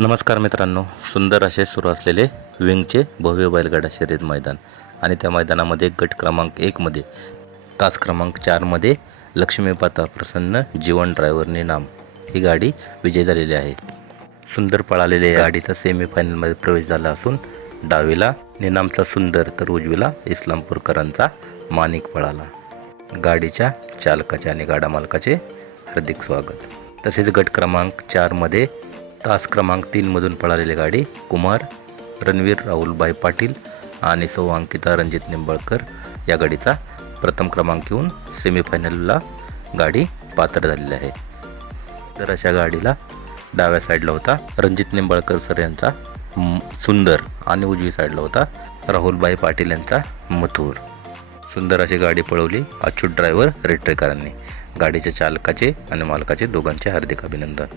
नमस्कार मित्रांनो सुंदर असे सुरू असलेले विंगचे भव्य बैलगाडा शर्यत मैदान आणि त्या मैदानामध्ये गट क्रमांक एकमध्ये तास क्रमांक चारमध्ये लक्ष्मीपाता प्रसन्न जीवन ड्रायव्हरने नाम. ही गाडी विजय झालेली आहे. सुंदर पळालेल्या या गाडीचा सेमीफायनलमध्ये प्रवेश झाला असून डावीला निनामचा सुंदर तर उजवीला इस्लामपूरकरांचा मानिक पळाला. गाडीच्या चालकाचे आणि गाडा मालकाचे हार्दिक स्वागत. तसेच गट क्रमांक चारमध्ये तास क्रमांक तीनमधून पळालेली गाडी कुमार रणवीर राहुलबाई पाटील आणि सौ अंकिता रणजित निंबाळकर या गाडीचा प्रथम क्रमांक येऊन सेमीफायनलला गाडी पात्र झालेली आहे. तर अशा गाडीला डाव्या साईडला होता रणजित निंबाळकर सर यांचा सुंदर आणि उजवी साईडला होता राहुलबाई पाटील यांचा मथुर. सुंदर अशी गाडी पळवली अच्युत ड्रायव्हर रेट्रेकरांनी गाडीच्या चालकाचे आणि मालकाचे दोघांचे हार्दिक अभिनंदन.